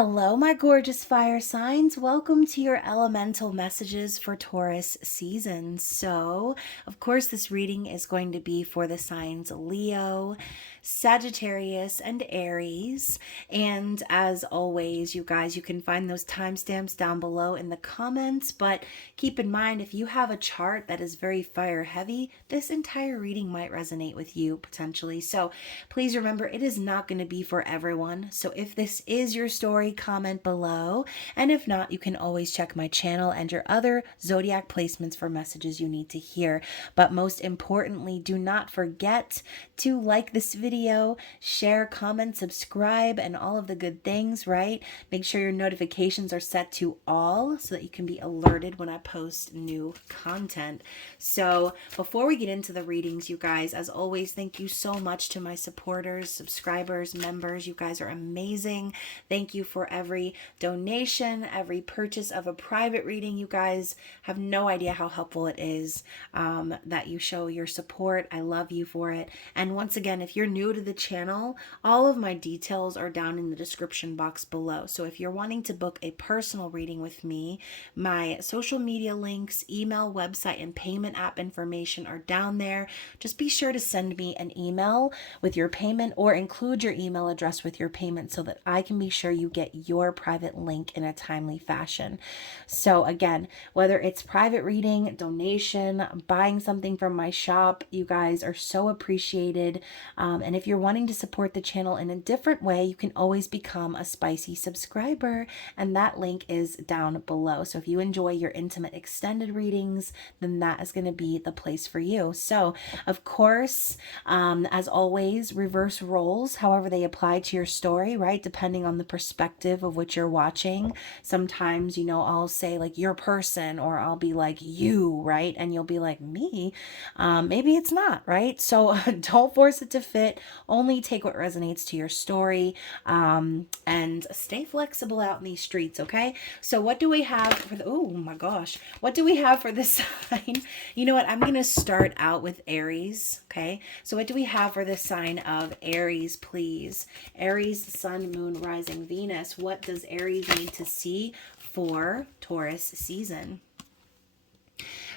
Hello, my gorgeous fire signs. Welcome to your elemental messages for Taurus season. So, of course, this reading is going to be for the signs Leo, Sagittarius, and Aries. And as always, you guys, you can find those timestamps down below in the comments. But keep in mind, if you have a chart that is very fire heavy, this entire reading might resonate with you potentially. So please remember, it is not going to be for everyone. So if this is your story, comment below, and if not, you can always check my channel and your other zodiac placements for messages you need to hear. But most importantly, do not forget to like this video, share, comment, subscribe, and all of the good things, right? Make sure your notifications are set to all so that you can be alerted when I post new content. So before we get into the readings, you guys, as always, thank you so much to my supporters, subscribers, members. You guys are amazing. Thank you for every donation, every purchase of a private reading. You guys have no idea how helpful it is that you show your support. I love you for it. And once again, if you're new to the channel, all of my details are down in the description box below. So if you're wanting to book a personal reading with me, my social media links, email, website, and payment app information are down there. Just be sure to send me an email with your payment or include your email address with your payment so that I can be sure you get your private link in a timely fashion. So again, whether it's private reading, donation, buying something from my shop, you guys are so appreciated. And if you're wanting to support the channel in a different way, you can always become a spicy subscriber, and that link is down below. So if you enjoy your intimate extended readings, then that is going to be the place for you. So of course, as always, reverse roles, however they apply to your story, right? Depending on the perspective of which you're watching. Sometimes, you know, I'll say like your person, or I'll be like you, right? And you'll be like me. Maybe it's not, right? So don't force it to fit. Only take what resonates to your story, and stay flexible out in these streets, okay? So what do we have for the, oh my gosh, what do we have for this sign? You know what? I'm going to start out with Aries, okay? So what do we have for the sign of Aries, please? Aries, Sun, Moon, Rising, Venus. What does Aries need to see for Taurus season?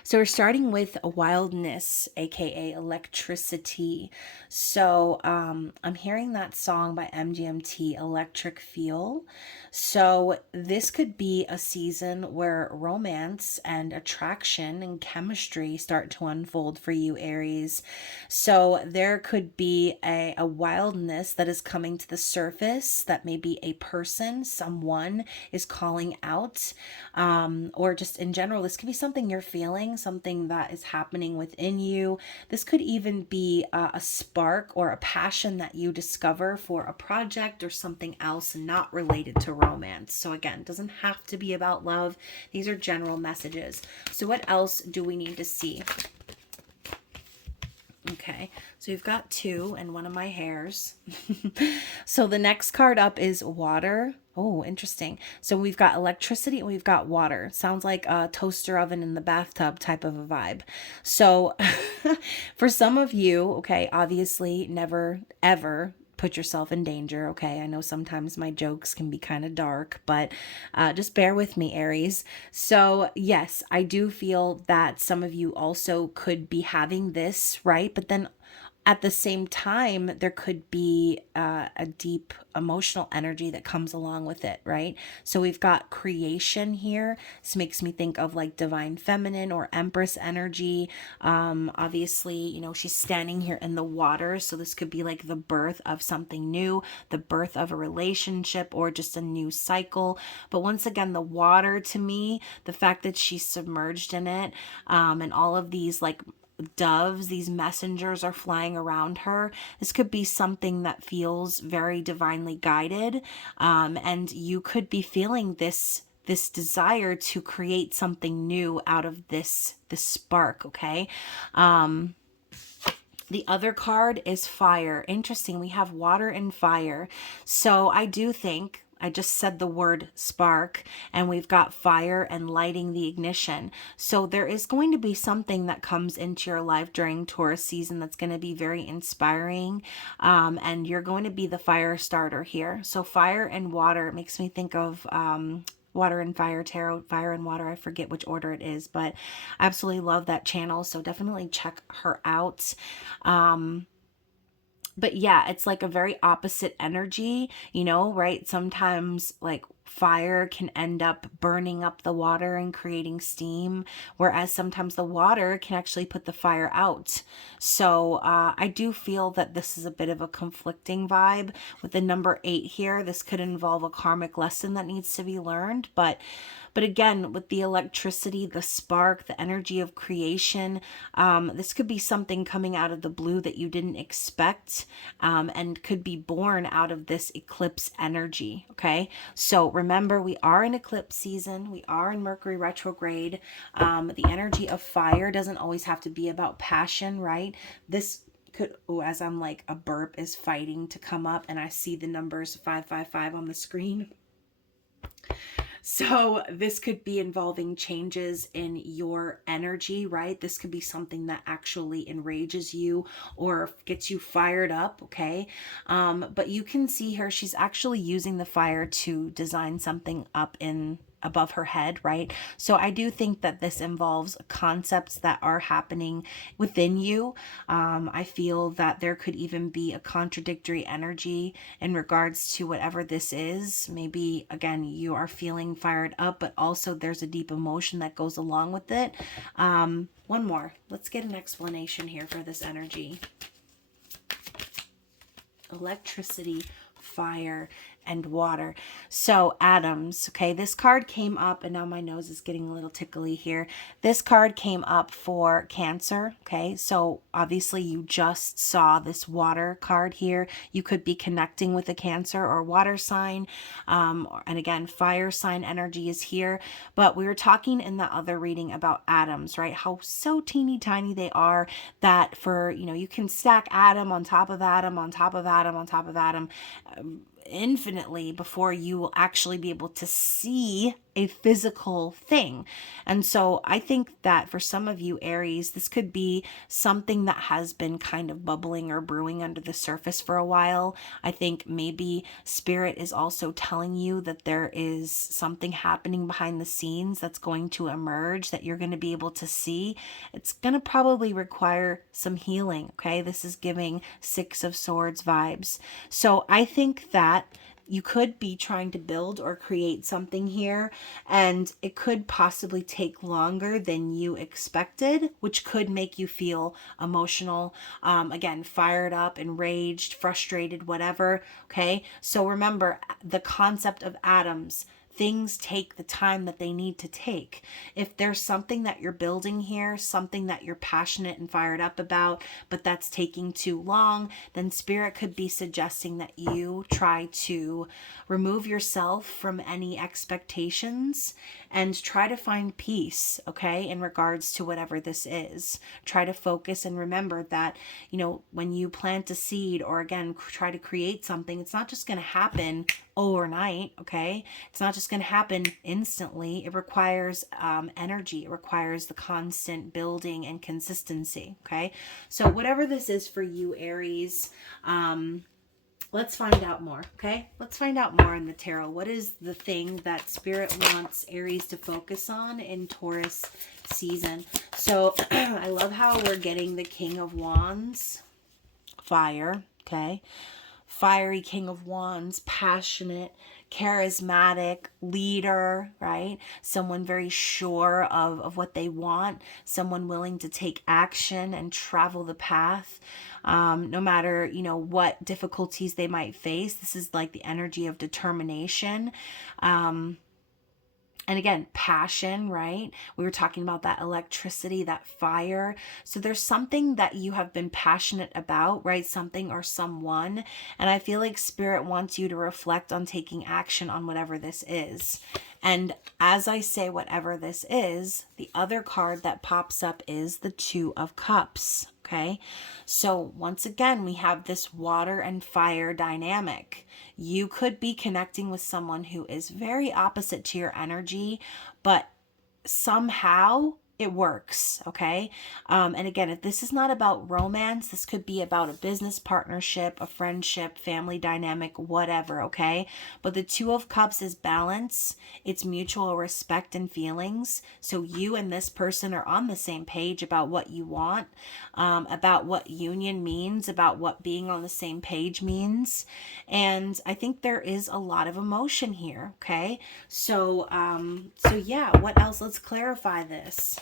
So we're starting with wildness, aka electricity. So I'm hearing that song by MGMT, Electric Feel. So this could be a season where romance and attraction and chemistry start to unfold for you, Aries. So there could be a wildness that is coming to the surface, that maybe a person, someone is calling out, or just in general, this could be something you're feeling, something that is happening within you. This could even be a spark or a passion that you discover for a project or something else not related to romance. So again, it doesn't have to be about love. These are general messages. So what else do we need to see? Okay, so we've got two and one of my hairs. So the next card up is water. Oh, interesting. So we've got electricity and we've got water. Sounds like a toaster oven in the bathtub type of a vibe. So for some of you, okay, obviously never ever put yourself in danger, okay? I know sometimes my jokes can be kind of dark, but just bear with me, Aries. So yes, I do feel that some of you also could be having this, right? But then at the same time, there could be a deep emotional energy that comes along with it, right? So we've got creation here. This makes me think of like divine feminine or empress energy. Obviously, you know, she's standing here in the water. So this could be like the birth of something new, the birth of a relationship, or just a new cycle. But once again, the water, to me, the fact that she's submerged in it, and all of these like doves, these messengers are flying around her. This could be something that feels very divinely guided, and you could be feeling this desire to create something new out of this spark, okay? The other card is fire. Interesting, we have water and fire. So I do think, I just said the word spark, and we've got fire and lighting the ignition. So there is going to be something that comes into your life during Taurus season that's going to be very inspiring. And you're going to be the fire starter here. So fire and water makes me think of water and fire tarot, fire and water. I forget which order it is, but I absolutely love that channel. So definitely check her out. But yeah, it's like a very opposite energy, you know, right? Sometimes like fire can end up burning up the water and creating steam, whereas sometimes the water can actually put the fire out. So I do feel that this is a bit of a conflicting vibe with the number 8 here. This could involve a karmic lesson that needs to be learned, but again, with the electricity, the spark, the energy of creation, this could be something coming out of the blue that you didn't expect, and could be born out of this eclipse energy. Okay. So remember, we are in eclipse season. We are in Mercury retrograde. The energy of fire doesn't always have to be about passion, right? This could, oh, as I'm like, a burp is fighting to come up and I see the numbers 555 on the screen. So this could be involving changes in your energy, right? This could be something that actually enrages you or gets you fired up, okay? But you can see her, she's actually using the fire to design something up in above her head, right? So I do think that this involves concepts that are happening within you. I feel that there could even be a contradictory energy in regards to whatever this is. Maybe, again, you are feeling fired up, but also there's a deep emotion that goes along with it. One more. Let's get an explanation here for this energy. Electricity, fire, and water. So atoms, okay, this card came up, and now my nose is getting a little tickly here. This card came up for Cancer, okay? So obviously you just saw this water card here. You could be connecting with a Cancer or water sign. And again, fire sign energy is here. But we were talking in the other reading about atoms, right? How so teeny tiny they are, that for, you know, you can stack atom on top of atom on top of atom on top of atom, infinitely before you will actually be able to see a physical thing. And so I think that for some of you Aries, this could be something that has been kind of bubbling or brewing under the surface for a while. I think maybe spirit is also telling you that there is something happening behind the scenes that's going to emerge, that you're going to be able to see. It's going to probably require some healing, okay? This is giving Six of Swords vibes. So I think that you could be trying to build or create something here, and it could possibly take longer than you expected, which could make you feel emotional, again, fired up, enraged, frustrated, whatever. Okay. So remember the concept of atoms. Things take the time that they need to take. If there's something that you're building here, something that you're passionate and fired up about, but that's taking too long, then spirit could be suggesting that you try to remove yourself from any expectations and try to find peace, okay, in regards to whatever this is. Try to focus and remember that, you know, when you plant a seed or again, try to create something, it's not just going to happen overnight, okay? It's not just going to happen instantly. It requires energy. It requires the constant building and consistency, okay? So whatever this is for you, Aries, let's find out more, okay? Let's find out more in the tarot. What is the thing that Spirit wants Aries to focus on in Taurus season? So I love how we're getting the King of Wands, fire, okay? Fiery King of Wands, passionate, charismatic, leader, right? Someone very sure of what they want, someone willing to take action and travel the path. No matter, you know, what difficulties they might face. This is like the energy of determination. And again, passion, right? We were talking about that electricity, that fire. So there's something that you have been passionate about, right? Something or someone. And I feel like Spirit wants you to reflect on taking action on whatever this is. And as I say, whatever this is, the other card that pops up is the Two of Cups. Okay, so once again, we have this water and fire dynamic. You could be connecting with someone who is very opposite to your energy, but somehow it works. Okay, and again, if this is not about romance, this could be about a business partnership, a friendship, family dynamic, whatever. Okay, but the Two of Cups is balance. It's mutual respect and feelings. So you and this person are on the same page about what you want, about what union means, about what being on the same page means. And I think there is a lot of emotion here. Okay, so yeah, what else? Let's clarify this.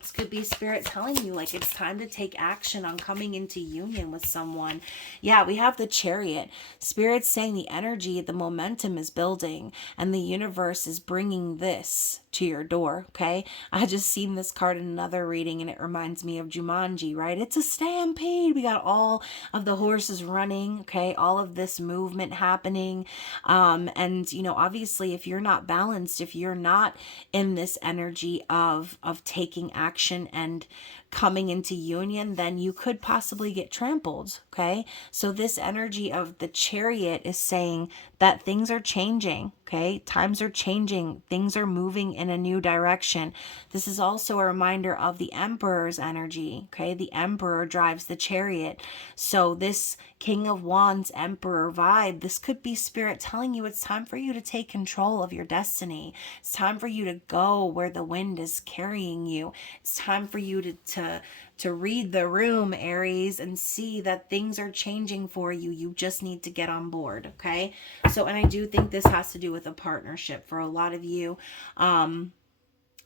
This could be Spirit telling you like it's time to take action on coming into union with someone. Yeah, we have the Chariot. Spirit's saying the energy, the momentum is building, and the universe is bringing this to your door. Okay, I just seen this card in another reading and it reminds me of Jumanji, right? It's a stampede. We got all of the horses running. Okay, all of this movement happening, and you know, obviously, if you're not balanced, if you're not in this energy of taking action and coming into union, then you could possibly get trampled. Okay, so this energy of the Chariot is saying that things are changing. Okay, times are changing, things are moving in a new direction. This is also a reminder of the Emperor's energy. Okay, the Emperor drives the Chariot. So this King of Wands Emperor vibe, this could be Spirit telling you it's time for you to take control of your destiny. It's time for you to go where the wind is carrying you. It's time for you to read the room, Aries, and see that things are changing for you. You just need to get on board. Okay, so, and I do think this has to do with a partnership for a lot of you.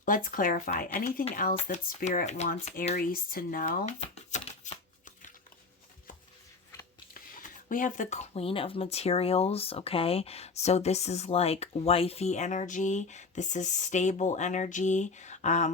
Let's clarify. Anything else that Spirit wants Aries to know? We have the Queen of Materials, okay? So this is like wifey energy. This is stable energy.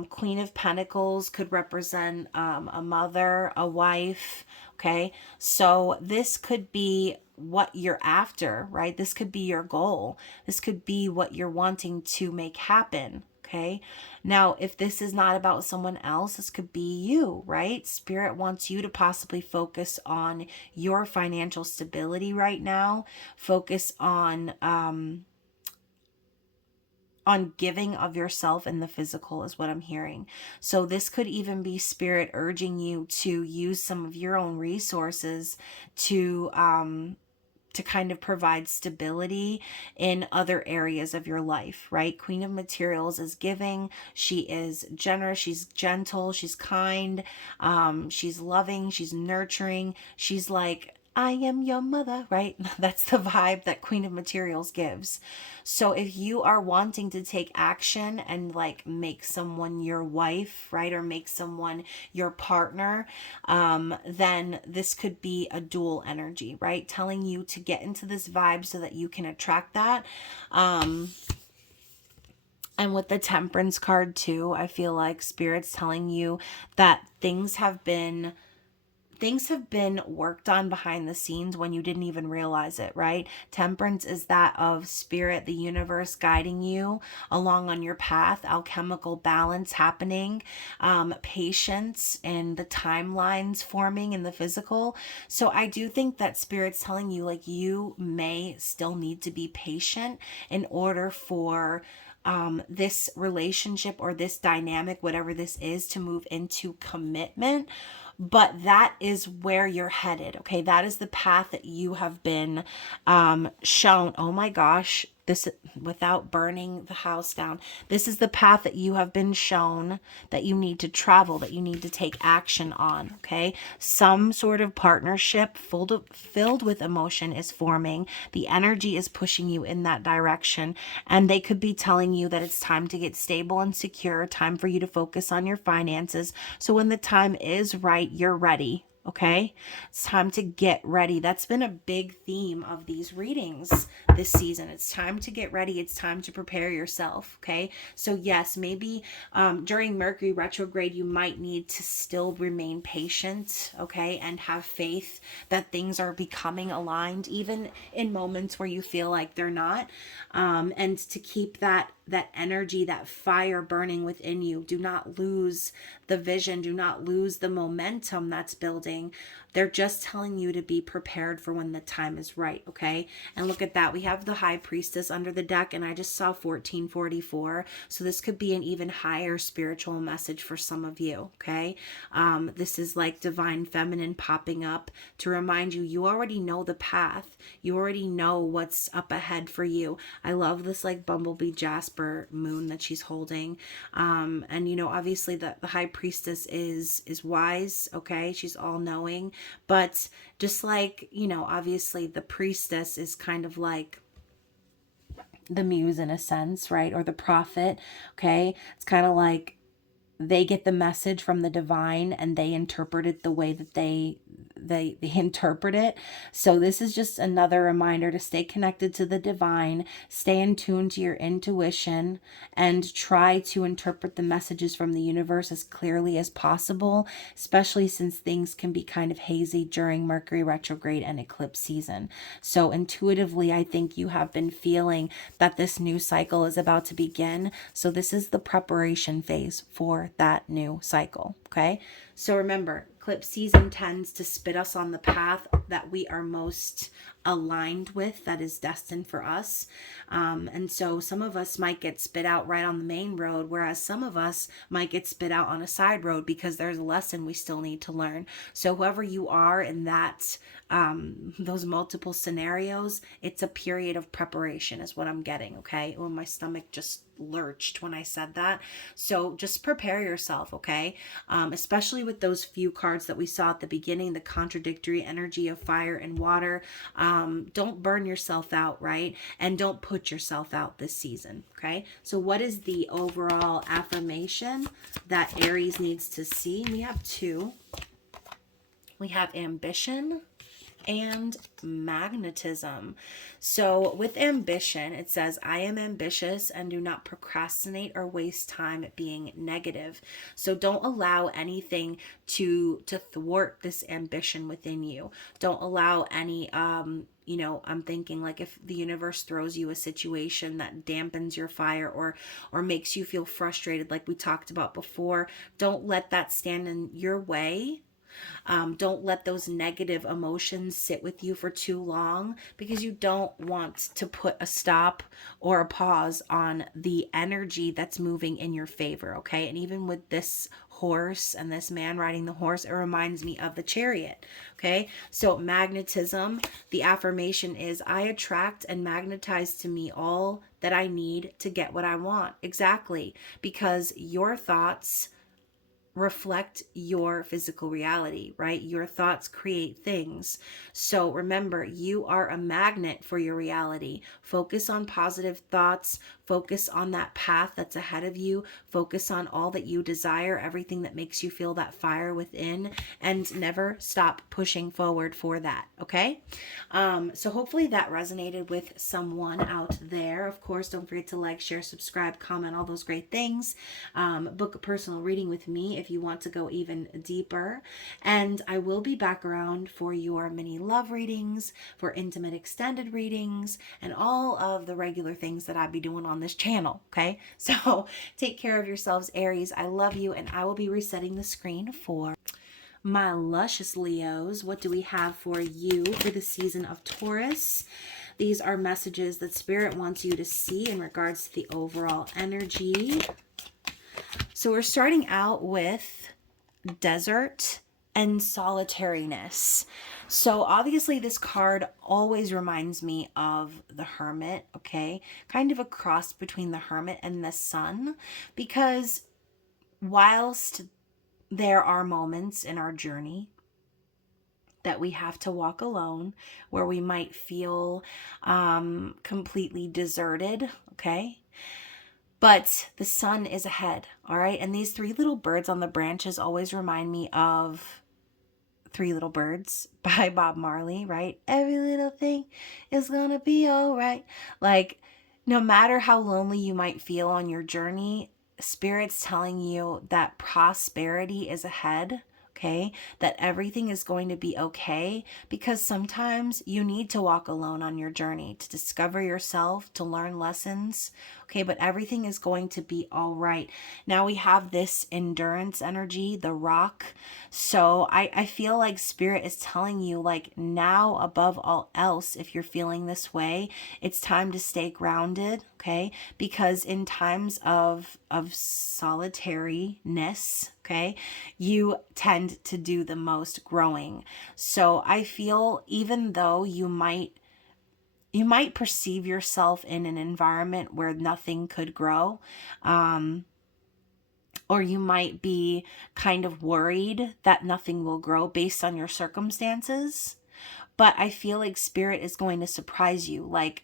Queen of Pentacles could represent a mother, a wife, okay? So this could be what you're after, right? This could be your goal. This could be what you're wanting to make happen. Okay. Now, if this is not about someone else, this could be you, right? Spirit wants you to possibly focus on your financial stability right now. Focus on giving of yourself in the physical is what I'm hearing. So this could even be Spirit urging you to use some of your own resources to kind of provide stability in other areas of your life, right? Queen of Materials is giving. She is generous. She's gentle. She's kind. She's loving. She's nurturing. She's like, I am your mother, right? That's the vibe that Queen of Materials gives. So if you are wanting to take action and like make someone your wife, right, or make someone your partner, then this could be a dual energy, right? Telling you to get into this vibe so that you can attract that. And with the Temperance card too, I feel like Spirit's telling you that things have been worked on behind the scenes when you didn't even realize it, right? Temperance is that of Spirit, the universe guiding you along on your path, alchemical balance happening, patience and the timelines forming in the physical. So I do think that Spirit's telling you like you may still need to be patient in order for this relationship or this dynamic, whatever this is, to move into commitment. But that is where you're headed. Okay, that is the path that you have been shown. Oh my gosh, this, without burning the house down, this is the path that you have been shown that you need to travel, that you need to take action on. Okay, some sort of partnership filled with emotion is forming. The energy is pushing you in that direction, and they could be telling you that it's time to get stable and secure, time for you to focus on your finances, so when the time is right, you're ready. Okay, it's time to get ready. That's been a big theme of these readings this season. It's time to get ready. It's time to prepare yourself. Okay, so yes, maybe during Mercury retrograde, you might need to still remain patient, okay, and have faith that things are becoming aligned, even in moments where you feel like they're not, and to keep that that energy, that fire burning within you. Do not lose the vision. Do not lose the momentum that's building. They're just telling you to be prepared for when the time is right, okay? And look at that. We have the High Priestess under the deck, and I just saw 1444. So this could be an even higher spiritual message for some of you, okay? This is like divine feminine popping up to remind you, you already know the path. You already know what's up ahead for you. I love this like bumblebee jasper moon that she's holding. And you know, obviously the High Priestess is wise, okay? She's all knowing. But just like, you know, obviously the priestess is kind of like the muse in a sense, right? Or the prophet, okay? It's kind of like they get the message from the divine and they interpret it the way that they interpret it. So this is just another reminder to stay connected to the divine, stay in tune to your intuition, and try to interpret the messages from the universe as clearly as possible, especially since things can be kind of hazy during Mercury retrograde and eclipse season. So intuitively, I think you have been feeling that this new cycle is about to begin. So this is the preparation phase for that new cycle, okay? So remember, eclipse season tends to spit us on the path that we are most aligned with, that is destined for us. And so some of us might get spit out right on the main road, whereas some of us might get spit out on a side road because there's a lesson we still need to learn. So whoever you are in that, those multiple scenarios, it's a period of preparation is what I'm getting, okay? Oh, my stomach just lurched when I said that. So just prepare yourself, okay? Especially with those few cards that we saw at the beginning, the contradictory energy of fire and water. Don't burn yourself out, right? And don't put yourself out this season, okay? So what is the overall affirmation that Aries needs to see? We have two. We have ambition and magnetism. So with ambition, it says, I am ambitious and do not procrastinate or waste time being negative. So don't allow anything to thwart this ambition within you. Don't allow any you know, I'm thinking like if the universe throws you a situation that dampens your fire or makes you feel frustrated, like we talked about before, don't let that stand in your way. Don't let those negative emotions sit with you for too long, because you don't want to put a stop or a pause on the energy that's moving in your favor, okay? And even with this horse and this man riding the horse, it reminds me of the Chariot, okay? So magnetism, the affirmation is, I attract and magnetize to me all that I need to get what I want. Exactly, because your thoughts reflect your physical reality, right? Your thoughts create things. So remember, you are a magnet for your reality. Focus on positive thoughts. Focus on that path that's ahead of you. Focus on all that you desire, everything that makes you feel that fire within, and never stop pushing forward for that, okay? So hopefully that resonated with someone out there. Of course, don't forget to like, share, subscribe, comment, all those great things. Book a personal reading with me if you want to go even deeper. And I will be back around for your mini love readings, for intimate extended readings, and all of the regular things that I'd be doing on this channel, okay? So take care of yourselves, Aries. I love you, and I will be resetting the screen for my luscious Leos. What do we have for you for the season of Taurus? These are messages that Spirit wants you to see in regards to the overall energy. So we're starting out with desert and solitariness. So obviously this card always reminds me of the Hermit, okay? Kind of a cross between the Hermit and the Sun, because whilst there are moments in our journey that we have to walk alone, where we might feel completely deserted, okay? But the sun is ahead, all right? And these three little birds on the branches always remind me of Three Little Birds by Bob Marley, right? Every little thing is gonna be all right. Like, no matter how lonely you might feel on your journey, Spirit's telling you that prosperity is ahead, okay? That everything is going to be okay, because sometimes you need to walk alone on your journey to discover yourself, to learn lessons, okay? But everything is going to be all right. Now we have this endurance energy, the rock. So I feel like Spirit is telling you, like, now above all else, if you're feeling this way, it's time to stay grounded, okay? Because in times of solitariness, okay, you tend to do the most growing. So I feel, even though you might perceive yourself in an environment where nothing could grow, or you might be kind of worried that nothing will grow based on your circumstances. But I feel like Spirit is going to surprise you. Like,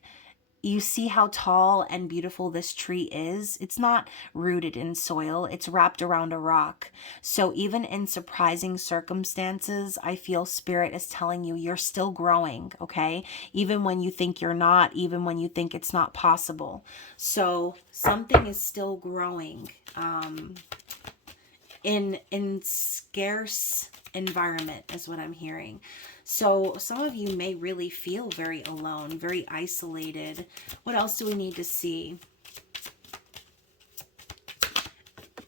you see how tall and beautiful this tree is? It's not rooted in soil, it's wrapped around a rock. So even in surprising circumstances, I feel Spirit is telling you you're still growing, okay? Even when you think you're not, even when you think it's not possible. So something is still growing in scarce environment is what I'm hearing. So some of you may really feel very alone, very isolated. What else do we need to see?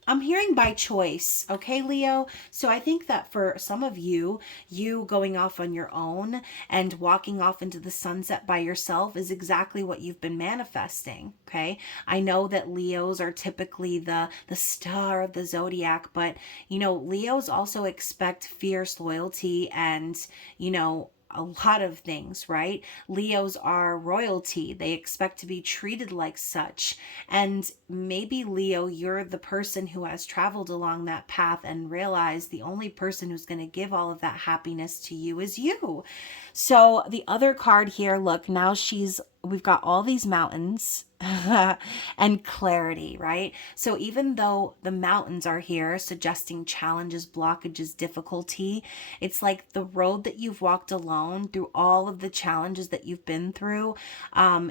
I'm hearing by choice, okay, Leo? So I think that for some of you, you going off on your own and walking off into the sunset by yourself is exactly what you've been manifesting, okay? I know that Leos are typically the star of the zodiac, but, Leos also expect fierce loyalty and, a lot of things, right? Leos are royalty. They expect to be treated like such. And maybe, Leo, you're the person who has traveled along that path and realized the only person who's going to give all of that happiness to you is you. So the other card here, look, now we've got all these mountains and clarity, right? So even though the mountains are here suggesting challenges, blockages, difficulty, it's like the road that you've walked alone through all of the challenges that you've been through.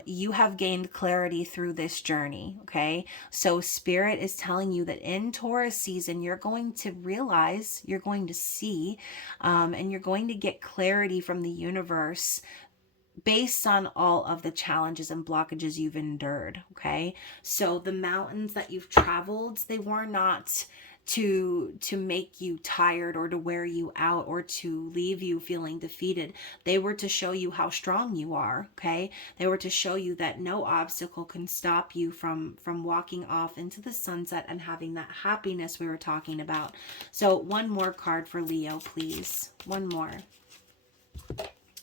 You have gained clarity through this journey, okay? So Spirit is telling you that in Taurus season, you're going to realize, you're going to see, and you're going to get clarity from the universe based on all of the challenges and blockages you've endured, okay? So the mountains that you've traveled, they were not to make you tired or to wear you out or to leave you feeling defeated. They were to show you how strong you are, okay? They were to show you that no obstacle can stop you from walking off into the sunset and having that happiness we were talking about. So one more card for Leo, please. One more.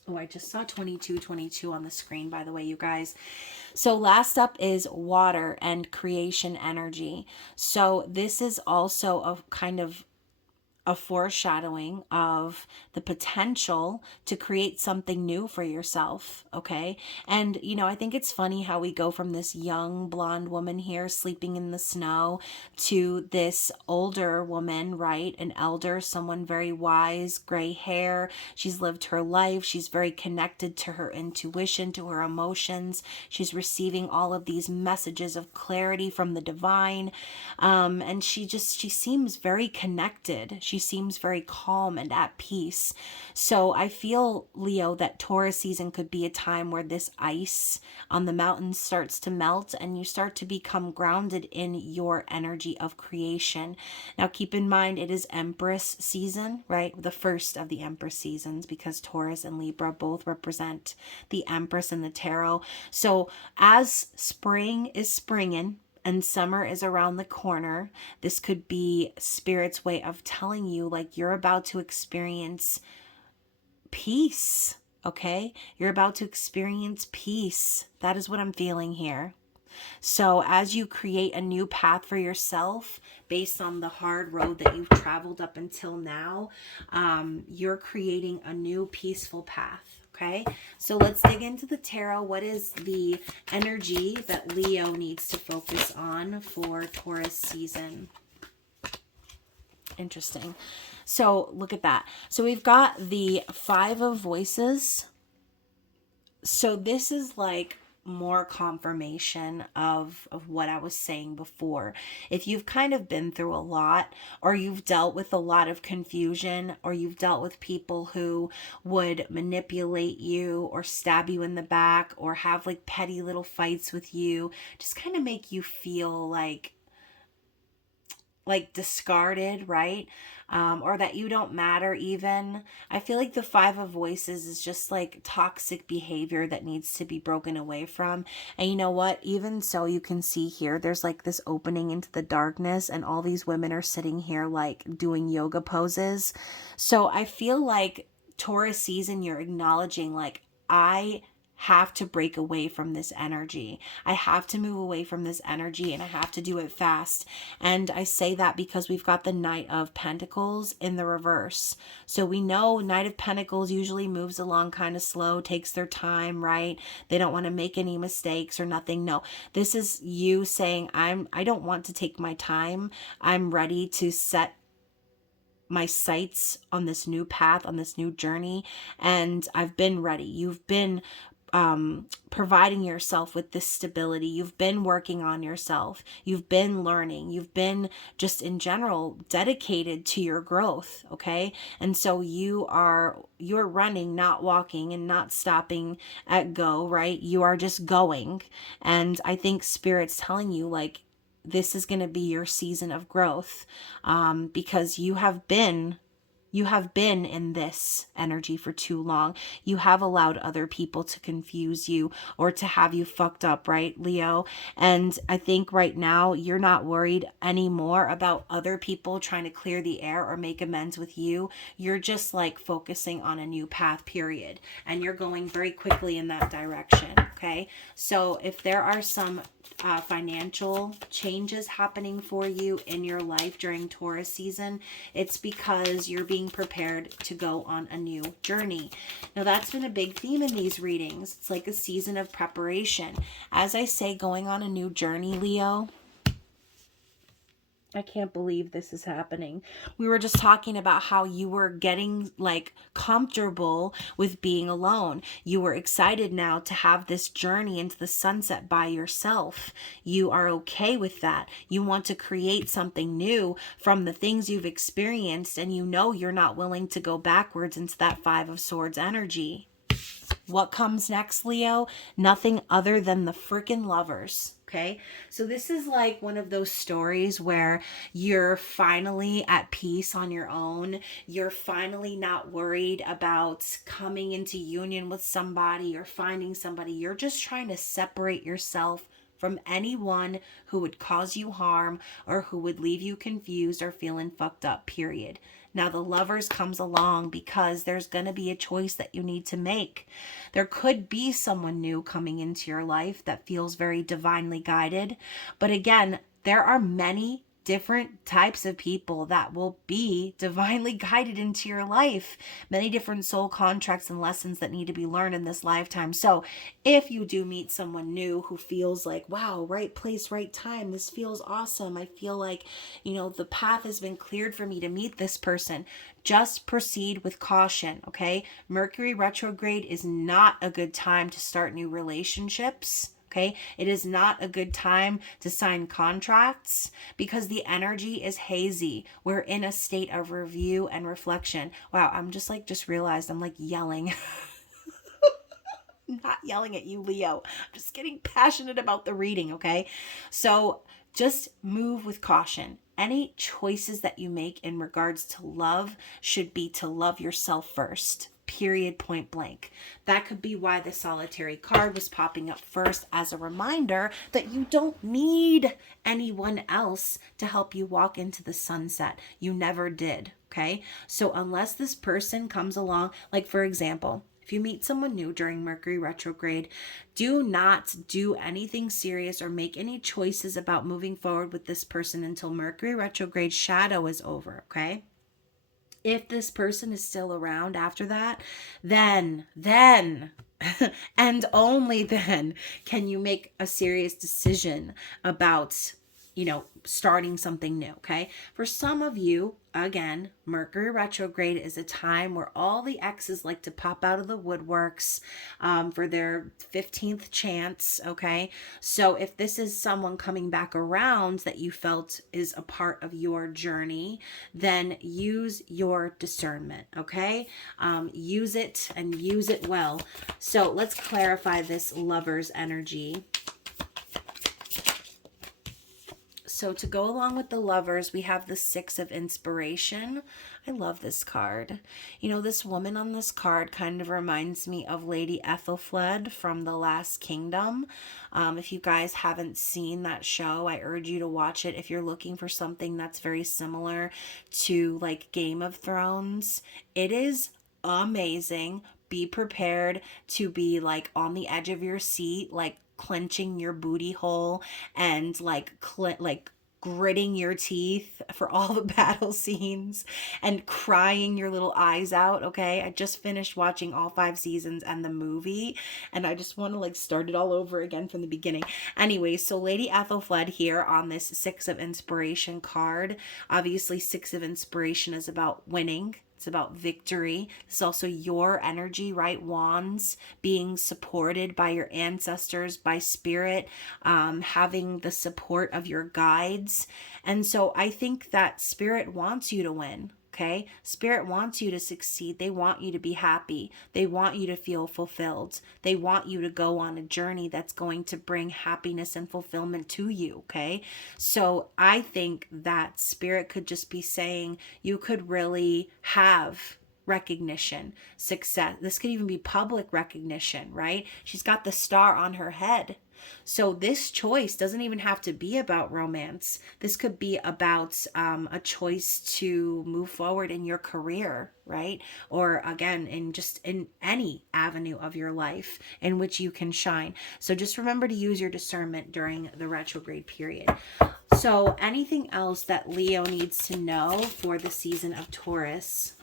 Oh, I just saw 2222 on the screen, by the way, you guys. So last up is water and creation energy. So this is also a kind of a foreshadowing of the potential to create something new for yourself, okay? And, I think it's funny how we go from this young blonde woman here sleeping in the snow to this older woman, right? An elder, someone very wise, gray hair. She's lived her life. She's very connected to her intuition, to her emotions. She's receiving all of these messages of clarity from the divine. And she seems very connected. She seems very calm and at peace. So I feel, Leo, that Taurus season could be a time where this ice on the mountains starts to melt and you start to become grounded in your energy of creation. Now, keep in mind, it is Empress season, right? The first of the Empress seasons, because Taurus and Libra both represent the Empress in the tarot. So as spring is springing, and summer is around the corner, this could be Spirit's way of telling you, like, you're about to experience peace, okay? You're about to experience peace. That is what I'm feeling here. So as you create a new path for yourself based on the hard road that you've traveled up until now, you're creating a new peaceful path. Okay, so let's dig into the tarot. What is the energy that Leo needs to focus on for Taurus season? Interesting. So look at that. So we've got the Five of Voices. So this is like more confirmation of what I was saying before. If you've kind of been through a lot, or you've dealt with a lot of confusion, or you've dealt with people who would manipulate you or stab you in the back or have like petty little fights with you, just kind of make you feel like discarded, right? Or that you don't matter even. I feel like the Five of Voices is just like toxic behavior that needs to be broken away from. And you know what? Even so, you can see here, there's like this opening into the darkness, and all these women are sitting here like doing yoga poses. So I feel like Taurus season, you're acknowledging like, I have to break away from this energy. I have to move away from this energy, and I have to do it fast. And I say that because we've got the Knight of Pentacles in the reverse. So we know Knight of Pentacles usually moves along kind of slow, takes their time, right? They don't want to make any mistakes or nothing. No, this is you saying, I don't want to take my time. I'm ready to set my sights on this new path, on this new journey, and I've been ready. You've been providing yourself with this stability. You've been working on yourself. You've been learning. You've been just in general dedicated to your growth. Okay. And so you're running, not walking, and not stopping at go, right? You are just going. And I think Spirit's telling you like, this is going to be your season of growth, because you have been in this energy for too long. You have allowed other people to confuse you or to have you fucked up, right, Leo? And I think right now you're not worried anymore about other people trying to clear the air or make amends with you. You're just like focusing on a new path, period. And you're going very quickly in that direction, okay? So if there are some financial changes happening for you in your life during Taurus season, it's because you're being prepared to go on a new journey. Now, that's been a big theme in these readings. It's like a season of preparation. As I say, going on a new journey, Leo, I can't believe this is happening. We were just talking about how you were getting like comfortable with being alone. You were excited now to have this journey into the sunset by yourself. You are okay with that. You want to create something new from the things you've experienced, and you know you're not willing to go backwards into that Five of Swords energy. What comes next, Leo? Nothing other than the freaking Lovers. Okay, so this is like one of those stories where you're finally at peace on your own. You're finally not worried about coming into union with somebody or finding somebody. You're just trying to separate yourself from anyone who would cause you harm or who would leave you confused or feeling fucked up, period. Now, the Lovers comes along because there's going to be a choice that you need to make. There could be someone new coming into your life that feels very divinely guided. But again, there are many different types of people that will be divinely guided into your life. Many different soul contracts and lessons that need to be learned in this lifetime. So if you do meet someone new who feels like, wow, right place, right time, this feels awesome, I feel like, the path has been cleared for me to meet this person, just proceed with caution, okay? Mercury retrograde is not a good time to start new relationships. Okay, it is not a good time to sign contracts because the energy is hazy. We're in a state of review and reflection. Wow, I'm just realized I'm like yelling. Not yelling at you, Leo. I'm just getting passionate about the reading, okay? So just move with caution. Any choices that you make in regards to love should be to love yourself first. Period, point blank. That could be why the Solitary card was popping up first as a reminder that you don't need anyone else to help you walk into the sunset. You never did, okay? So unless this person comes along, like for example, if you meet someone new during Mercury retrograde, do not do anything serious or make any choices about moving forward with this person until Mercury retrograde shadow is over, okay? If this person is still around after that, then, and only then can you make a serious decision about starting something new, okay? For some of you, again, Mercury retrograde is a time where all the exes like to pop out of the woodworks for their 15th chance, okay? So if this is someone coming back around that you felt is a part of your journey, then use your discernment, okay? Use it and use it well. So let's clarify this Lover's energy. So to go along with the Lovers, we have the Six of Inspiration. I love this card. This woman on this card kind of reminds me of Lady Ethelfled from The Last Kingdom. If you guys haven't seen that show, I urge you to watch it. If you're looking for something that's very similar to like Game of Thrones, it is amazing. Be prepared to be like on the edge of your seat, like clenching your booty hole and like gritting your teeth for all the battle scenes and crying your little eyes out, okay? I just finished watching all 5 seasons and the movie, and I just want to like start it all over again from the beginning. Anyway, so Lady Ethelfled here on this Six of Inspiration card. Obviously, Six of Inspiration is about winning. It's about victory. It's also your energy, right? Wands, being supported by your ancestors, by spirit, having the support of your guides. And so I think that spirit wants you to win. Okay? Spirit wants you to succeed. They want you to be happy. They want you to feel fulfilled. They want you to go on a journey that's going to bring happiness and fulfillment to you. Okay? So I think that spirit could just be saying you could really have recognition, success. This could even be public recognition, right? She's got the star on her head. So this choice doesn't even have to be about romance. This could be about a choice to move forward in your career, right? Or again, in any avenue of your life in which you can shine. So just remember to use your discernment during the retrograde period. So anything else that Leo needs to know for the season of Taurus?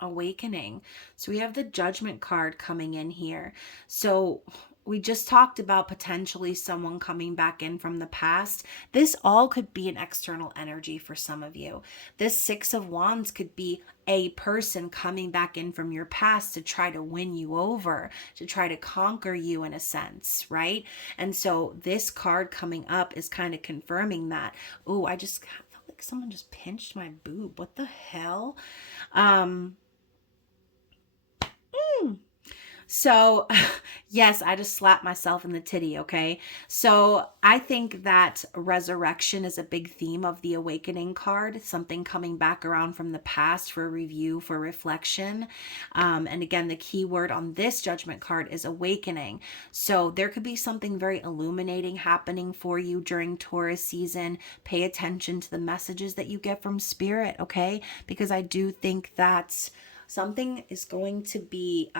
Awakening. So we have the Judgment card coming in here. So we just talked about potentially someone coming back in from the past. This all could be an external energy for some of you. This Six of Wands could be a person coming back in from your past to try to win you over, to try to conquer you in a sense, right? And so this card coming up is kind of confirming that. Oh, I just felt like someone just pinched my boob. What the hell? So yes, I just slapped myself in the titty, okay? So I think that resurrection is a big theme of the Awakening card, something coming back around from the past for review, for reflection. And again, the key word on this Judgment card is awakening. So there could be something very illuminating happening for you during Taurus season. Pay attention to the messages that you get from spirit, okay? Because I do think that something is going to be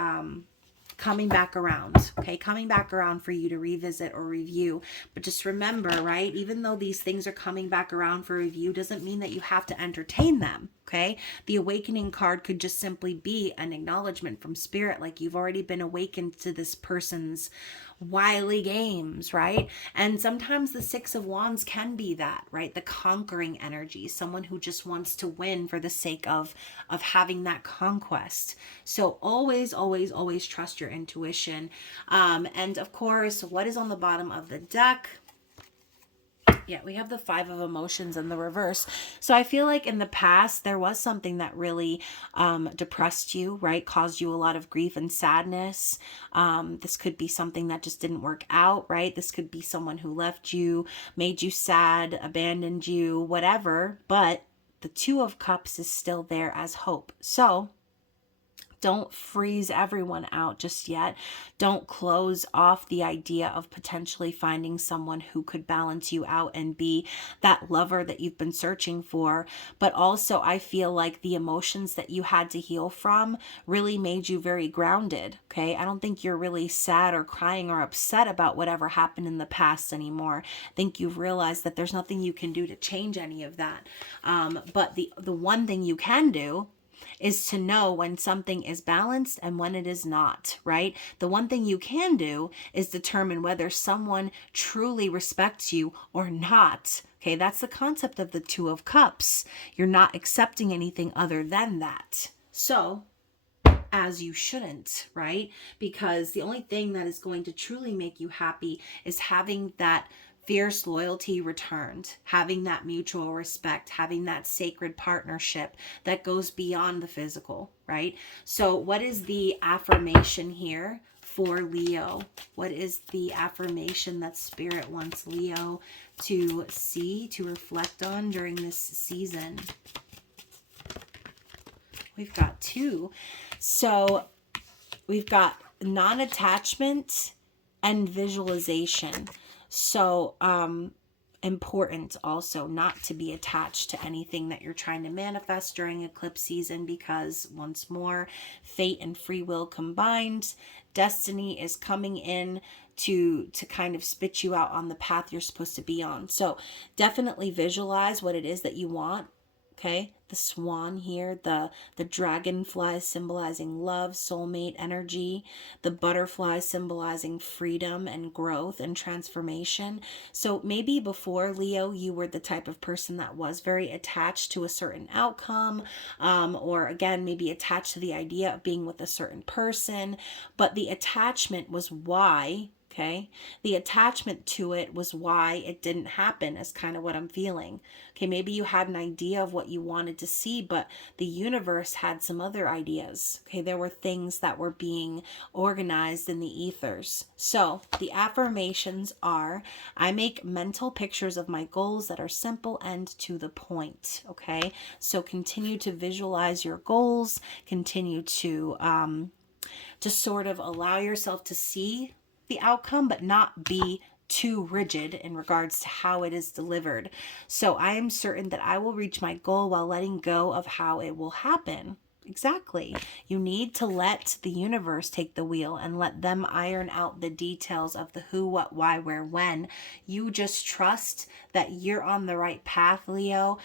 coming back around, okay? Coming back around for you to revisit or review. But just remember, right? Even though these things are coming back around for review, doesn't mean that you have to entertain them, okay? The Awakening card could just simply be an acknowledgement from spirit, like you've already been awakened to this person's wily games, right? And sometimes the Six of Wands can be that, right? The conquering energy, someone who just wants to win for the sake of having that conquest. So always, always, always trust your intuition. And of course, what is on the bottom of the deck? Yeah, we have the Five of Emotions in the reverse. So I feel like in the past, there was something that really depressed you, right? Caused you a lot of grief and sadness. This could be something that just didn't work out, right? This could be someone who left you, made you sad, abandoned you, whatever. But the Two of Cups is still there as hope. So don't freeze everyone out just yet. Don't close off the idea of potentially finding someone who could balance you out and be that lover that you've been searching for. But also, I feel like the emotions that you had to heal from really made you very grounded, okay? I don't think you're really sad or crying or upset about whatever happened in the past anymore. I think you've realized that there's nothing you can do to change any of that. But the one thing you can do is to know when something is balanced and when it is not, right? The one thing you can do is determine whether someone truly respects you or not. Okay, that's the concept of the Two of Cups. You're not accepting anything other than that. So, as you shouldn't, right? Because the only thing that is going to truly make you happy is having that fierce loyalty returned, having that mutual respect, having that sacred partnership that goes beyond the physical, right? So what is the affirmation here for Leo? What is the affirmation that Spirit wants Leo to see, to reflect on during this season? We've got 2. So we've got non-attachment and visualization. So important also not to be attached to anything that you're trying to manifest during eclipse season, because once more, fate and free will combined, destiny is coming in to kind of spit you out on the path you're supposed to be on. So definitely visualize what it is that you want. Okay, the swan here, the dragonfly symbolizing love, soulmate energy, the butterfly symbolizing freedom and growth and transformation. So maybe before, Leo, you were the type of person that was very attached to a certain outcome, or again, maybe attached to the idea of being with a certain person, but the attachment was why. Okay, the attachment to it was why it didn't happen, is kind of what I'm feeling. Okay, maybe you had an idea of what you wanted to see, but the universe had some other ideas. Okay, there were things that were being organized in the ethers. So the affirmations are: I make mental pictures of my goals that are simple and to the point. Okay, so continue to visualize your goals, continue to sort of allow yourself to see the outcome, but not be too rigid in regards to how it is delivered. So I am certain that I will reach my goal while letting go of how it will happen. Exactly. You need to let the universe take the wheel and let them iron out the details of the who, what, why, where, when. You just trust that you're on the right path, Leo.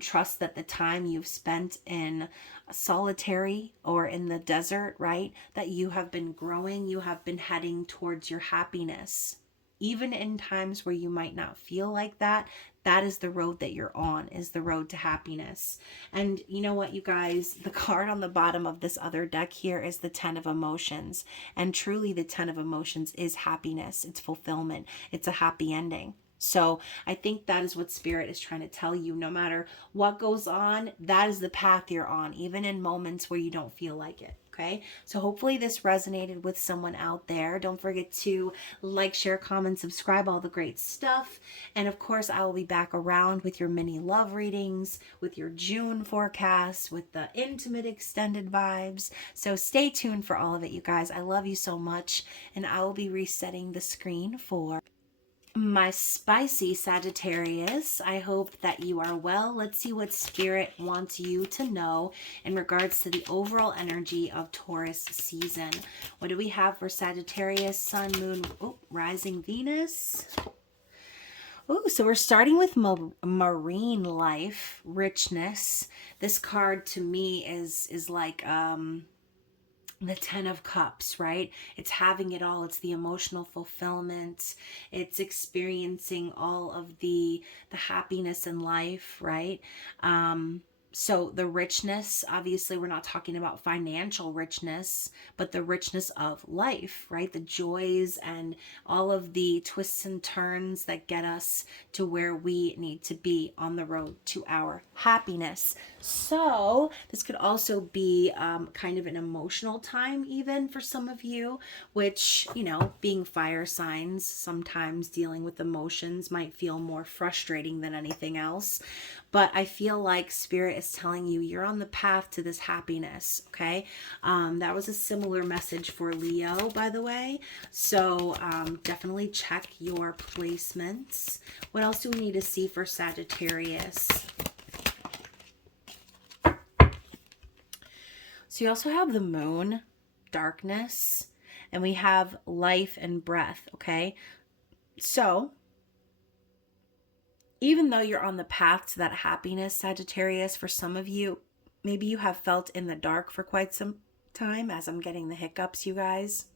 Trust that the time you've spent in solitary or in the desert, right, that you have been growing, you have been heading towards your happiness. Even in times where you might not feel like that, that is the road that you're on, is the road to happiness. And you know what, you guys, the card on the bottom of this other deck here is the 10 of emotions. And truly the 10 of emotions is happiness. It's fulfillment. It's a happy ending. So I think that is what Spirit is trying to tell you. No matter what goes on, that is the path you're on, even in moments where you don't feel like it. Okay, so hopefully this resonated with someone out there. Don't forget to like, share, comment, subscribe, all the great stuff. And of course, I will be back around with your mini love readings, with your June forecast, with the intimate extended vibes. So stay tuned for all of it, you guys. I love you so much. And I will be resetting the screen for my spicy Sagittarius. I hope that you are well. Let's see what Spirit wants you to know in regards to the overall energy of Taurus season. What do we have for Sagittarius, Sun, Moon, rising Venus? Oh, so we're starting with marine life, richness. This card to me is like the 10 of cups, right? It's having it all. It's the emotional fulfillment. It's experiencing all of the happiness in life, right? So the richness, obviously we're not talking about financial richness, but the richness of life, right? The joys and all of the twists and turns that get us to where we need to be on the road to our happiness. So this could also be kind of an emotional time even for some of you, which, you know, being fire signs, sometimes dealing with emotions might feel more frustrating than anything else. But I feel like Spirit is telling you you're on the path to this happiness, okay? That was a similar message for Leo, by the way. So definitely check your placements. What else do we need to see for Sagittarius? So you also have the moon, darkness, and we have life and breath, okay? So even though you're on the path to that happiness, Sagittarius, for some of you, maybe you have felt in the dark for quite some time, as I'm getting the hiccups, you guys.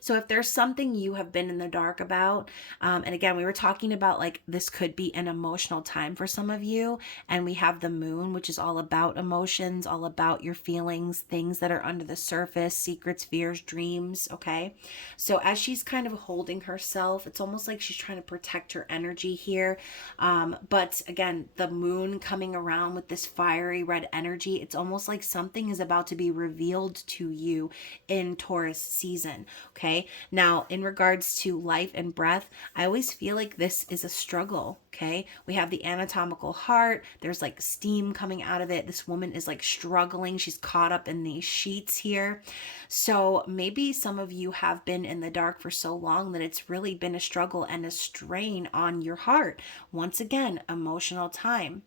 So if there's something you have been in the dark about, and again, we were talking about like this could be an emotional time for some of you, and we have the moon, which is all about emotions, all about your feelings, things that are under the surface, secrets, fears, dreams. Okay. So as she's kind of holding herself, it's almost like she's trying to protect her energy here. But again, the moon coming around with this fiery red energy, it's almost like something is about to be revealed to you in Taurus season. Okay. Now, in regards to life and breath, I always feel like this is a struggle. Okay. We have the anatomical heart. There's like steam coming out of it. This woman is like struggling. She's caught up in these sheets here. So maybe some of you have been in the dark for so long that it's really been a struggle and a strain on your heart. Once again, emotional time.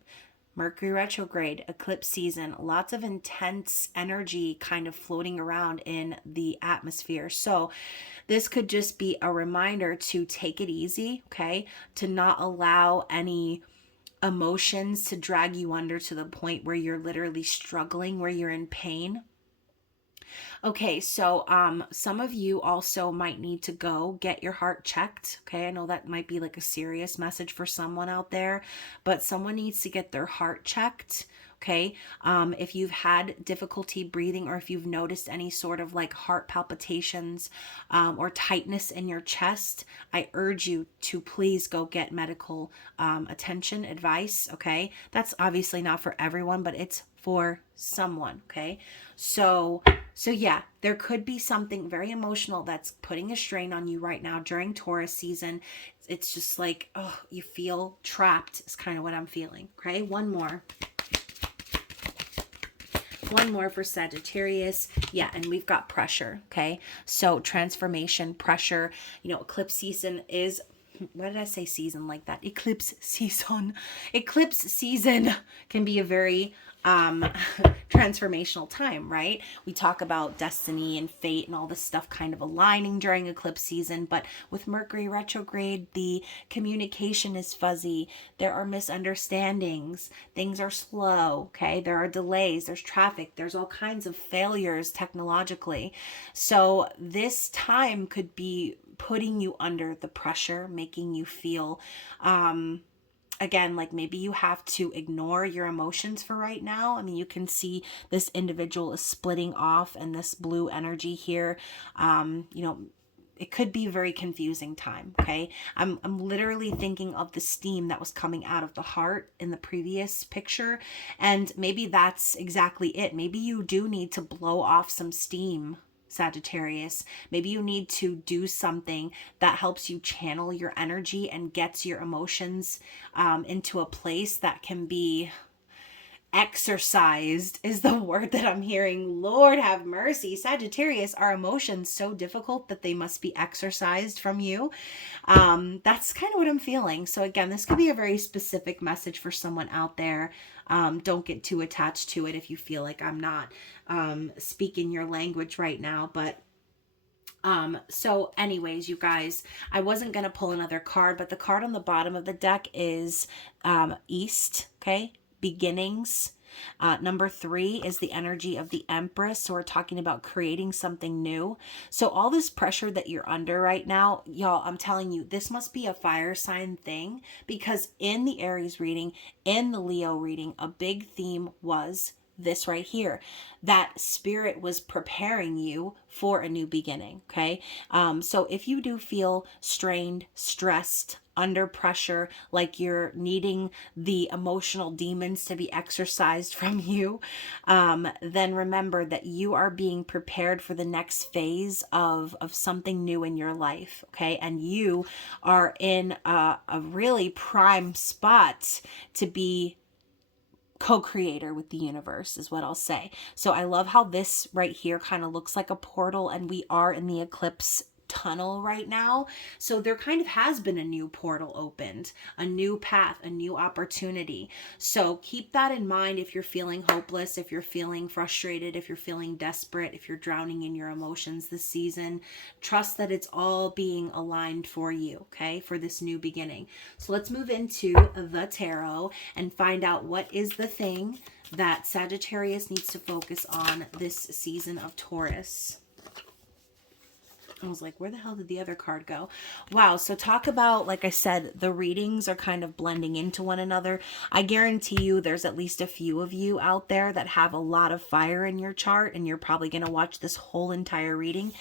Mercury retrograde, eclipse season, lots of intense energy kind of floating around in the atmosphere. So this could just be a reminder to take it easy, okay? To not allow any emotions to drag you under to the point where you're literally struggling, where you're in pain. Okay, so some of you also might need to go get your heart checked. Okay, I know that might be like a serious message for someone out there, but someone needs to get their heart checked. Okay, if you've had difficulty breathing, or if you've noticed any sort of like heart palpitations or tightness in your chest, I urge you to please go get medical attention, advice. Okay, that's obviously not for everyone, but it's for someone. Okay, so yeah, there could be something very emotional that's putting a strain on you right now during Taurus season. It's just like, oh, you feel trapped is kind of what I'm feeling. Okay, one more for Sagittarius. Yeah, and we've got pressure. Okay, so transformation, pressure. You know, eclipse season is, why did I say season like that? Eclipse season. Eclipse season can be a very transformational time, right? We talk about destiny and fate and all this stuff kind of aligning during eclipse season, but with Mercury retrograde, the communication is fuzzy. There are misunderstandings. Things are slow, okay? There are delays, there's traffic, there's all kinds of failures technologically. So this time could be putting you under the pressure, making you feel again, like maybe you have to ignore your emotions for right now. I mean, you can see this individual is splitting off, and this blue energy here, you know, it could be a very confusing time. Okay, I'm literally thinking of the steam that was coming out of the heart in the previous picture, and maybe that's exactly it. Maybe you do need to blow off some steam, Sagittarius. Maybe you need to do something that helps you channel your energy and gets your emotions into a place that can be exercised, is the word that I'm hearing. Lord have mercy. Sagittarius, are emotions so difficult that they must be exercised from you? That's kind of what I'm feeling. So again, this could be a very specific message for someone out there. Don't get too attached to it if you feel like I'm not speaking your language right now, but so anyways, you guys, I wasn't going to pull another card, but the card on the bottom of the deck is East, okay? Beginnings. Number 3 is the energy of the Empress. So we're talking about creating something new. So all this pressure that you're under right now, y'all, I'm telling you, this must be a fire sign thing, because in the Aries reading, in the Leo reading, a big theme was this right here, that spirit was preparing you for a new beginning. Okay. So if you do feel strained, stressed, under pressure, like you're needing the emotional demons to be exorcised from you, then remember that you are being prepared for the next phase of something new in your life. Okay. And you are in a really prime spot to be co-creator with the universe, is what I'll say. So I love how this right here kind of looks like a portal, and we are in the eclipse tunnel right now. So there kind of has been a new portal opened, a new path, a new opportunity. So keep that in mind if you're feeling hopeless, if you're feeling frustrated, if you're feeling desperate, if you're drowning in your emotions this season. Trust that it's all being aligned for you, okay, for this new beginning. So let's move into the tarot and find out what is the thing that Sagittarius needs to focus on this season of Taurus. I was like, where the hell did the other card go? Wow. So talk about, like I said, the readings are kind of blending into one another. I guarantee you there's at least a few of you out there that have a lot of fire in your chart, and you're probably going to watch this whole entire reading.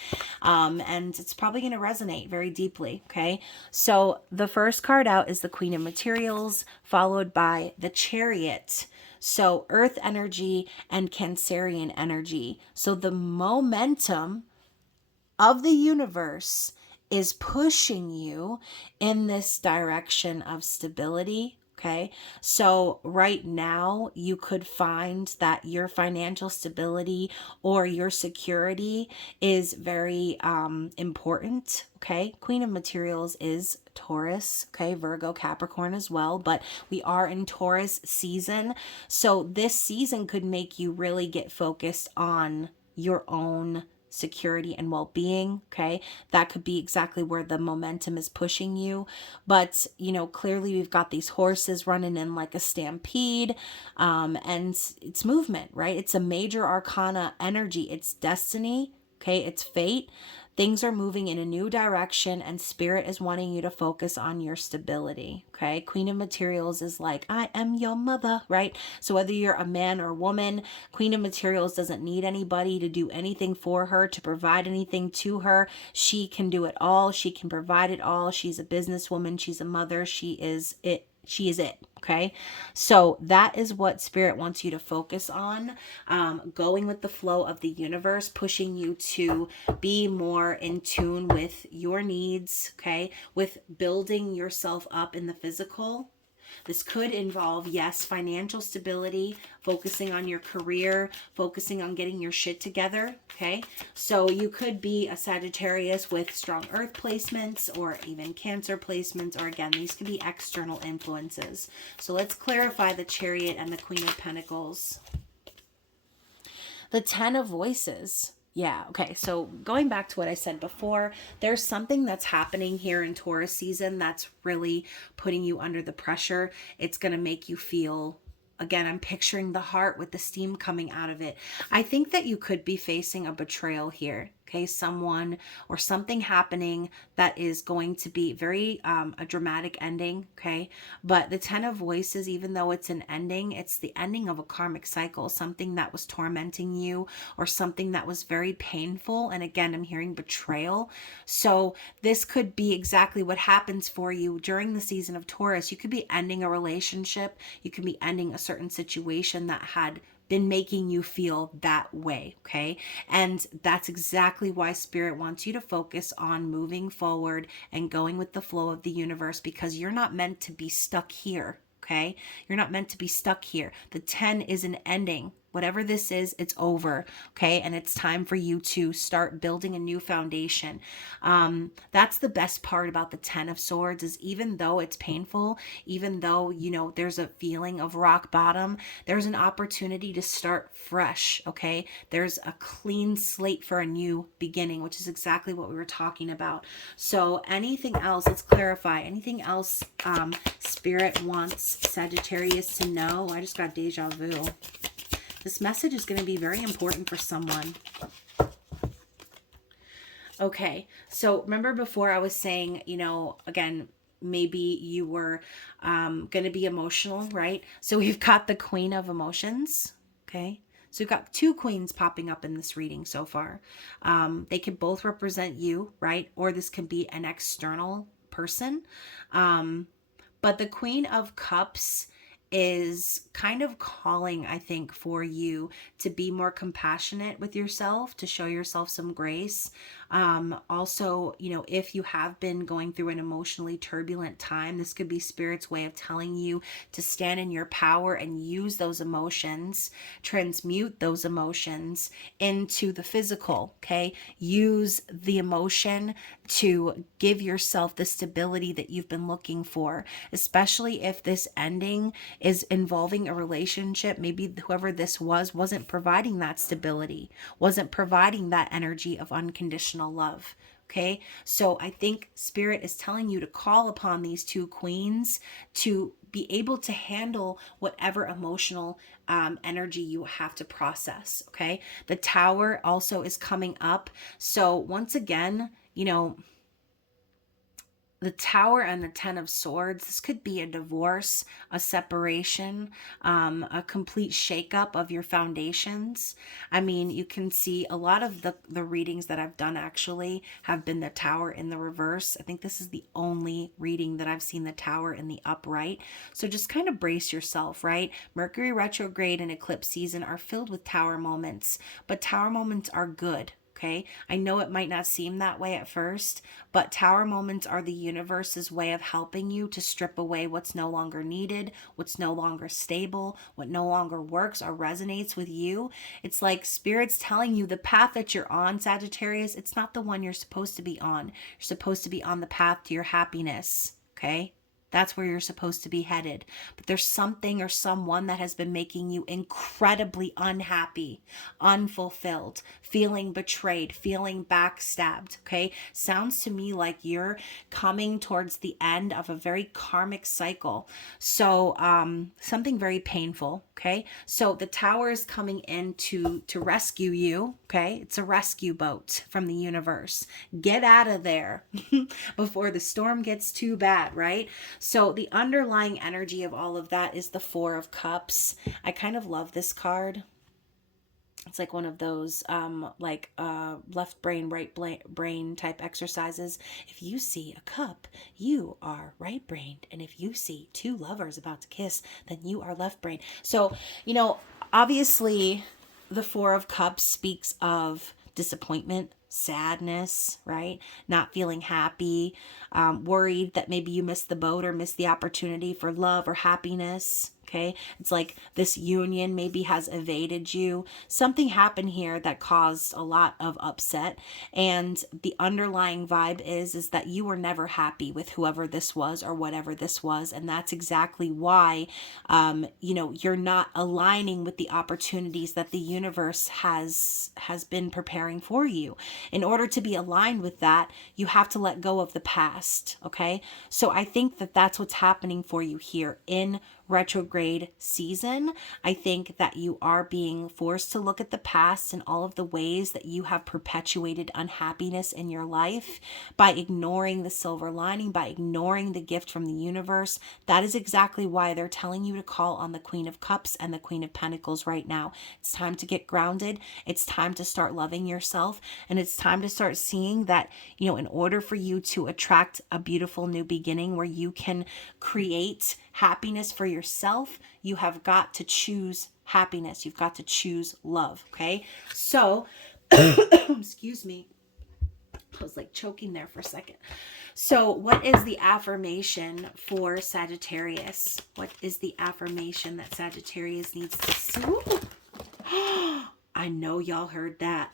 And it's probably going to resonate very deeply. Okay. So the first card out is the Queen of Materials, followed by the Chariot. So Earth energy and Cancerian energy. So the momentum of the universe is pushing you in this direction of stability. Okay. So right now you could find that your financial stability or your security is very important. Okay. Queen of Materials is Taurus. Okay. Virgo, Capricorn as well, but we are in Taurus season. So this season could make you really get focused on your own security and well-being. Okay, that could be exactly where the momentum is pushing you. But you know, clearly we've got these horses running in like a stampede, and it's movement, right? It's a major arcana energy. It's destiny. Okay, it's fate. Things are moving in a new direction, and spirit is wanting you to focus on your stability. Okay. Queen of Materials is like, I am your mother, right? So whether you're a man or woman, Queen of Materials doesn't need anybody to do anything for her, to provide anything to her. She can do it all. She can provide it all. She's a businesswoman. She's a mother. She is it. She is it. Okay. So that is what spirit wants you to focus on. Going with the flow of the universe, pushing you to be more in tune with your needs. Okay. With building yourself up in the physical. This could involve, yes, financial stability, focusing on your career, focusing on getting your shit together, okay? So you could be a Sagittarius with strong earth placements or even Cancer placements, or again, these could be external influences. So let's clarify the Chariot and the Queen of Pentacles. The Ten of Voices. Yeah, okay. So going back to what I said before, there's something that's happening here in Taurus season that's really putting you under the pressure. It's going to make you feel, again, I'm picturing the heart with the steam coming out of it. I think that you could be facing a betrayal here. Okay, someone or something happening that is going to be very a dramatic ending. Okay, but the Ten of Voices, even though it's an ending, it's the ending of a karmic cycle, something that was tormenting you or something that was very painful. And again, I'm hearing betrayal. So this could be exactly what happens for you during the season of Taurus. You could be ending a relationship. You could be ending a certain situation that had been making you feel that way, okay? And that's exactly why spirit wants you to focus on moving forward and going with the flow of the universe, because you're not meant to be stuck here, okay? You're not meant to be stuck here. The 10 is an ending. Whatever this is, it's over, okay? And it's time for you to start building a new foundation. That's the best part about the 10 of Swords, is even though it's painful, even though, you know, there's a feeling of rock bottom, there's an opportunity to start fresh, okay? There's a clean slate for a new beginning, which is exactly what we were talking about. So anything else, let's clarify, anything else spirit wants Sagittarius to know? I just got deja vu. This message is going to be very important for someone. Okay, so remember before I was saying, you know, again, maybe you were going to be emotional, right? So we've got the Queen of Emotions, okay? So we've got two queens popping up in this reading so far. They could both represent you, right? Or this could be an external person. But the Queen of Cups is kind of calling, I think, for you to be more compassionate with yourself, to show yourself some grace. Also, if you have been going through an emotionally turbulent time, this could be Spirit's way of telling you to stand in your power and use those emotions, transmute those emotions into the physical, okay? Use the emotion to give yourself the stability that you've been looking for, especially if this ending is involving a relationship. Maybe whoever this was wasn't providing that stability, wasn't providing that energy of unconditional love. Okay, so I think Spirit is telling you to call upon these two queens to be able to handle whatever emotional energy you have to process. Okay, the Tower also is coming up. So once again, the Tower and the Ten of Swords, this could be a divorce, a separation, a complete shakeup of your foundations. I mean, you can see a lot of the readings that I've done actually have been the Tower in the reverse. I think this is the only reading that I've seen the Tower in the upright. So just kind of brace yourself, right? Mercury retrograde and eclipse season are filled with Tower moments, but Tower moments are good. Okay, I know it might not seem that way at first, but Tower moments are the universe's way of helping you to strip away what's no longer needed, what's no longer stable, what no longer works or resonates with you. It's like Spirit's telling you the path that you're on, Sagittarius, it's not the one you're supposed to be on. You're supposed to be on the path to your happiness, okay? That's where you're supposed to be headed. But there's something or someone that has been making you incredibly unhappy, unfulfilled, feeling betrayed, feeling backstabbed. Okay. Sounds to me like you're coming towards the end of a very karmic cycle. So, something very painful. Okay. So the Tower is coming in to rescue you. Okay. It's a rescue boat from the universe. Get out of there before the storm gets too bad, right? So the underlying energy of all of that is the Four of Cups. I kind of love this card. It's like one of those left brain, right brain type exercises. If you see a cup, you are right brained. And if you see two lovers about to kiss, then you are left brained. So, obviously the Four of Cups speaks of disappointment, sadness, right? Not feeling happy, worried that maybe you missed the boat or missed the opportunity for love or happiness. Okay. It's like this union maybe has evaded you. Something happened here that caused a lot of upset. And the underlying vibe is that you were never happy with whoever this was or whatever this was. And that's exactly why, you're not aligning with the opportunities that the universe has been preparing for you. In order to be aligned with that, you have to let go of the past. Okay. So I think that that's what's happening for you here in retrograde season. I think that you are being forced to look at the past and all of the ways that you have perpetuated unhappiness in your life by ignoring the silver lining, by ignoring the gift from the universe. That is exactly why they're telling you to call on the Queen of Cups and the Queen of Pentacles right now. It's time to get grounded. It's time to start loving yourself. And it's time to start seeing that, in order for you to attract a beautiful new beginning where you can create happiness for yourself, you have got to choose happiness. You've got to choose love. Okay. So, excuse me. I was like choking there for a second. So what is the affirmation for Sagittarius? What is the affirmation that Sagittarius needs to see? I know y'all heard that.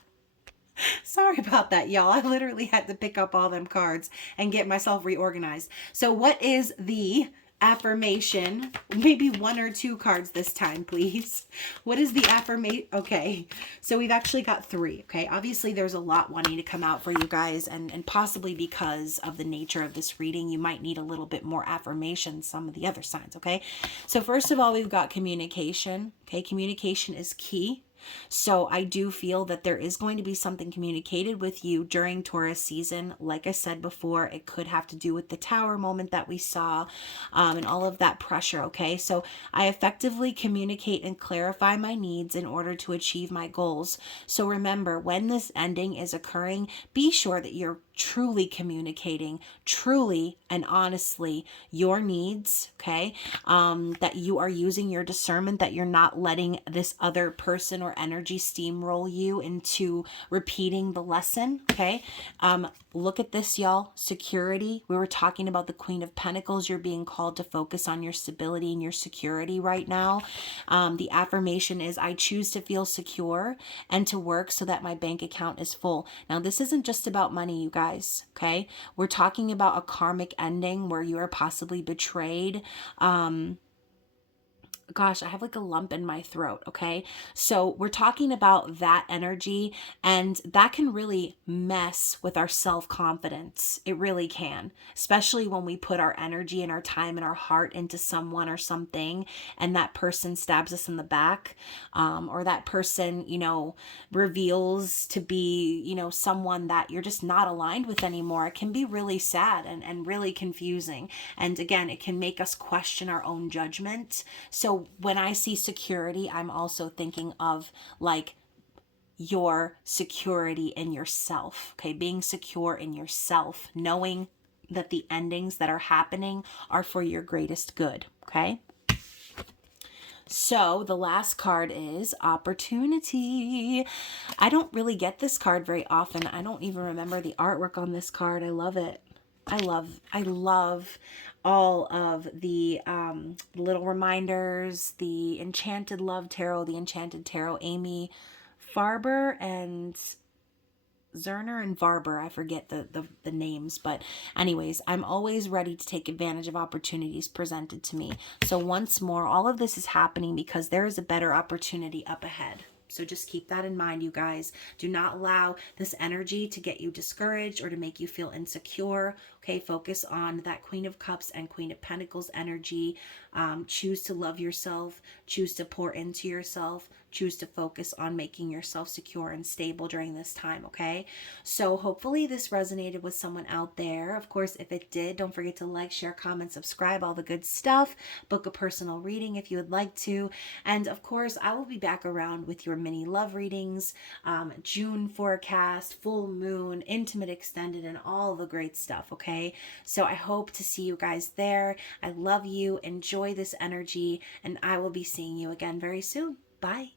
Sorry about that, y'all. I literally had to pick up all them cards and get myself reorganized. So what is the affirmation? Maybe one or two cards this time, please. What is the affirmation? Okay, so we've actually got three. Okay, obviously there's a lot wanting to come out for you guys, and possibly because of the nature of this reading, you might need a little bit more affirmation, some of the other signs. Okay, so first of all, we've got communication. Okay, communication is key. So I do feel that there is going to be something communicated with you during Taurus season. Like I said before, it could have to do with the Tower moment that we saw, and all of that pressure. Okay, so I effectively communicate and clarify my needs in order to achieve my goals. So remember, when this ending is occurring, be sure that you're truly communicating, truly and honestly your needs, okay? That you are using your discernment, that you're not letting this other person or energy steamroll you into repeating the lesson, okay? Look at this, y'all. Security. We were talking about the Queen of Pentacles. You're being called to focus on your stability and your security right now. The affirmation is, I choose to feel secure and to work so that my bank account is full. Now, this isn't just about money, you guys, okay? We're talking about a karmic ending where you are possibly betrayed. Gosh, I have like a lump in my throat, okay? So we're talking about that energy, and that can really mess with our self-confidence. It really can, especially when we put our energy and our time and our heart into someone or something, and that person stabs us in the back, or that person, reveals to be, someone that you're just not aligned with anymore. It can be really sad and really confusing. And again, it can make us question our own judgment. So when I see security, I'm also thinking of like your security in yourself, okay? Being secure in yourself, knowing that the endings that are happening are for your greatest good, okay? So the last card is opportunity. I don't really get this card very often. I don't even remember the artwork on this card. I love it. I love all of the little reminders, the Enchanted Love Tarot, the Enchanted Tarot, Amy Farber and Zerner and Varber. I forget the names, but anyways, I'm always ready to take advantage of opportunities presented to me. So once more, all of this is happening because there is a better opportunity up ahead. So just keep that in mind, you guys. Do not allow this energy to get you discouraged or to make you feel insecure. Okay, focus on that Queen of Cups and Queen of Pentacles energy. Choose to love yourself. Choose to pour into yourself. Choose to focus on making yourself secure and stable during this time, okay? So hopefully this resonated with someone out there. Of course, if it did, don't forget to like, share, comment, subscribe, all the good stuff. Book a personal reading if you would like to. And of course, I will be back around with your mini love readings, June forecast, full moon, intimate extended, and all the great stuff, okay? So I hope to see you guys there. I love you. Enjoy this energy, and I will be seeing you again very soon. Bye.